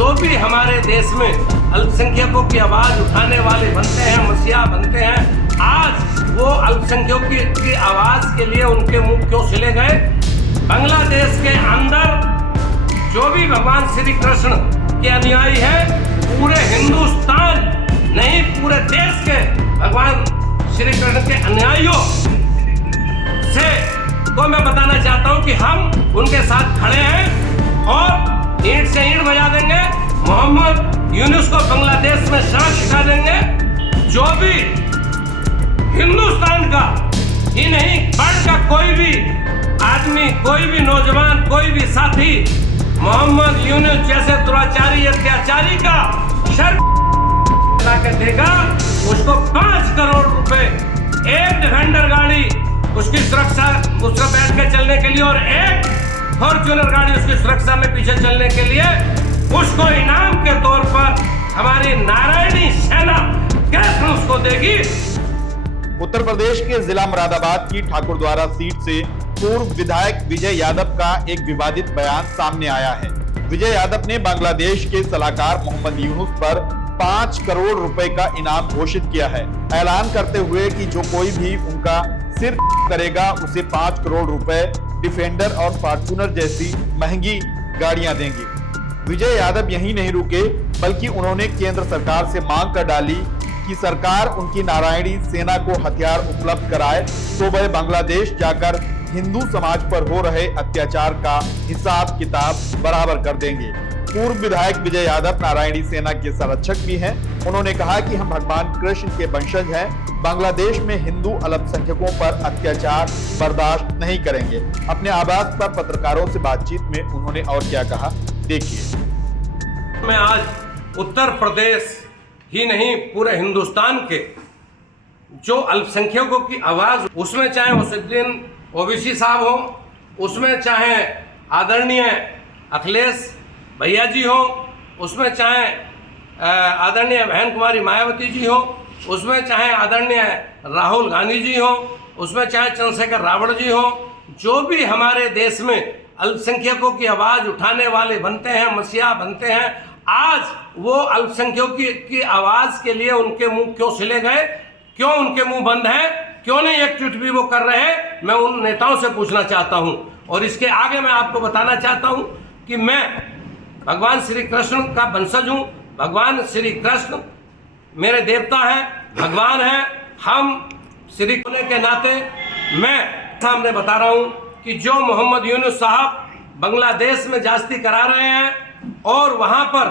जो भी हमारे देश में अल्पसंख्यकों की आवाज उठाने वाले बनते हैं, मसीहा बनते हैं, आज वो अल्पसंख्यकों की आवाज के लिए उनके मुंह क्यों सिले गए? बांग्लादेश के अंदर जो भी भगवान श्री कृष्ण के अनुयायी है, पूरे हिंदुस्तान नहीं पूरे देश के भगवान श्री कृष्ण के अनुयायियों से तो मैं बताना चाहता हूं कि हम उनके साथ खड़े हैं और ईंट से ईंट बजा देंगे। मोहम्मद यूनुस को बांग्लादेश में शान सिखा देंगे। जो भी हिंदुस्तान का ही नहीं, वर्ल्ड का कोई भी आदमी, कोई भी नौजवान, कोई भी साथी मोहम्मद यूनुस जैसे दुराचारी अत्याचारी का शर ला के देगा, उसको 5 करोड़ रुपए, एक डिफेंडर गाड़ी उसकी सुरक्षा, उसको बैठ के चलने के लिए और एक फॉर्च्यूनर गाड़ी उसकी सुरक्षा में पीछे चलने के लिए, उसको इनाम के तौर पर हमारी नारायणी सेना कैसे उसको देगी। उत्तर प्रदेश के जिला मुरादाबाद की ठाकुरद्वारा सीट से पूर्व विधायक विजय यादव का एक विवादित बयान सामने आया है। विजय यादव ने बांग्लादेश के सलाहकार मोहम्मद यूनुस पर 5 करोड़ रुपए का इनाम घोषित किया है, ऐलान करते हुए कि जो कोई भी उनका सिर करेगा उसे 5 करोड़ रुपए, डिफेंडर और फॉर्च्यूनर जैसी महंगी गाड़ियां देंगे। विजय यादव यहीं नहीं रुके, बल्कि उन्होंने केंद्र सरकार से मांग कर डाली कि सरकार उनकी नारायणी सेना को हथियार उपलब्ध कराए तो वह बांग्लादेश जाकर हिंदू समाज पर हो रहे अत्याचार का हिसाब किताब बराबर कर देंगे। पूर्व विधायक विजय यादव नारायणी सेना के संरक्षक भी हैं। उन्होंने कहा कि हम भगवान कृष्ण के वंशज हैं, बांग्लादेश में हिंदू अल्पसंख्यकों पर अत्याचार बर्दाश्त नहीं करेंगे। अपने आवास पर पत्रकारों से बातचीत में उन्होंने और क्या कहा, देखिए। मैं आज उत्तर प्रदेश ही नहीं पूरे हिंदुस्तान के जो अल्पसंख्यकों की आवाज, उसमें चाहे हुसैन ओबीसी साहब हो, उसमें चाहे आदरणीय अखिलेश भैया जी हो, उसमें चाहे आदरणीय बहन कुमारी मायावती जी हो, उसमें चाहे आदरणीय राहुल गांधी जी हो, उसमें चाहे चंद्रशेखर रावण जी हो, जो भी हमारे देश में अल्पसंख्यकों की आवाज उठाने वाले बनते हैं, मसीहा बनते हैं, आज वो अल्पसंख्यकों की आवाज के लिए उनके मुंह क्यों सिले गए? क्यों उनके मुंह बंद हैं? क्यों नहीं एक ट्वीट भी वो कर रहे हैं? मैं उन नेताओं से पूछना चाहता हूं। और इसके आगे मैं आपको बताना चाहता हूं कि मैं भगवान श्री कृष्ण का वंशज हूं। भगवान श्री कृष्ण मेरे देवता हैं, भगवान हैं। हम श्री होने के नाते मैं सामने बता रहा हूं कि जो मोहम्मद यूनुस साहब बांग्लादेश में जास्ती करा रहे हैं और वहां पर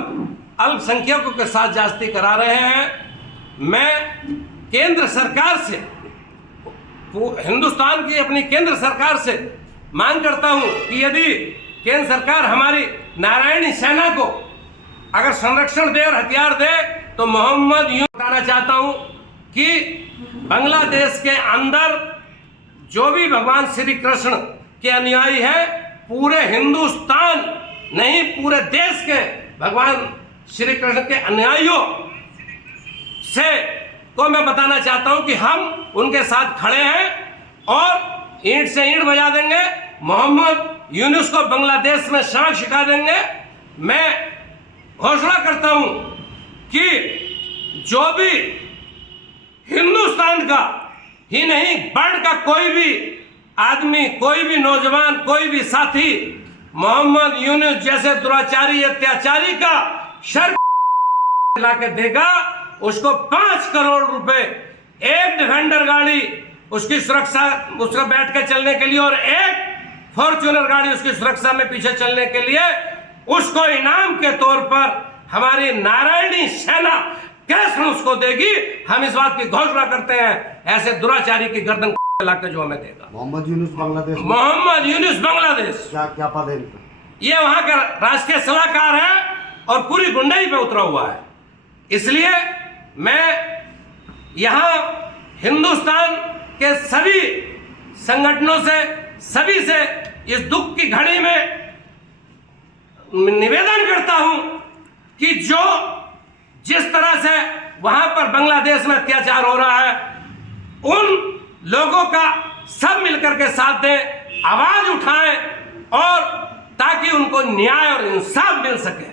अल्पसंख्यकों के साथ जास्ती करा रहे हैं, मैं केंद्र सरकार से, हिंदुस्तान की अपनी केंद्र सरकार से मांग करता हूं कि यदि केंद्र सरकार हमारी नारायणी सेना को अगर संरक्षण दे और हथियार दे तो मोहम्मद यूनुस बताना चाहता हूं कि बांग्लादेश के अंदर जो भी भगवान श्री कृष्ण के अनुयायी है, पूरे हिंदुस्तान नहीं पूरे देश के भगवान श्री कृष्ण के अनुयायियों से तो मैं बताना चाहता हूं कि हम उनके साथ खड़े हैं और ईंट से ईंट बजा देंगे। मोहम्मद यूनुस को बांग्लादेश में शान सिखा देंगे। मैं घोषणा करता हूं कि जो भी हिंदुस्तान का ही नहीं, वर्ल्ड का कोई भी आदमी, कोई भी नौजवान, कोई भी साथी मोहम्मद यूनुस जैसे दुराचारी अत्याचारी का शर ला के देगा, उसको 5 करोड़ रुपए, एक डिफेंडर गाड़ी उसकी सुरक्षा, उसको बैठ के चलने के लिए और एक फॉर्च्यूनर गाड़ी उसकी सुरक्षा में पीछे चलने के लिए, उसको इनाम के तौर पर हमारी नारायणी सेना कैसे उसको देगी। हम इस बात की घोषणा करते हैं, ऐसे दुराचारी की गर्दन लाके जो हमें देगा। मोहम्मद यूनुस बांग्लादेश, मोहम्मद यूनुस बांग्लादेश, क्या पद है इनका? ये वहां का राष्ट्रीय सलाहकार है और पूरी गुंडाई पे उतरा हुआ है। इसलिए मैं यहां हिंदुस्तान के सभी संगठनों से, सभी से इस दुख की घड़ी में निवेदन करता हूं कि जो जिस तरह से वहां पर बांग्लादेश में अत्याचार हो रहा है, उन लोगों का सब मिलकर के साथ दें, आवाज उठाएं और ताकि उनको न्याय और इंसाफ मिल सके।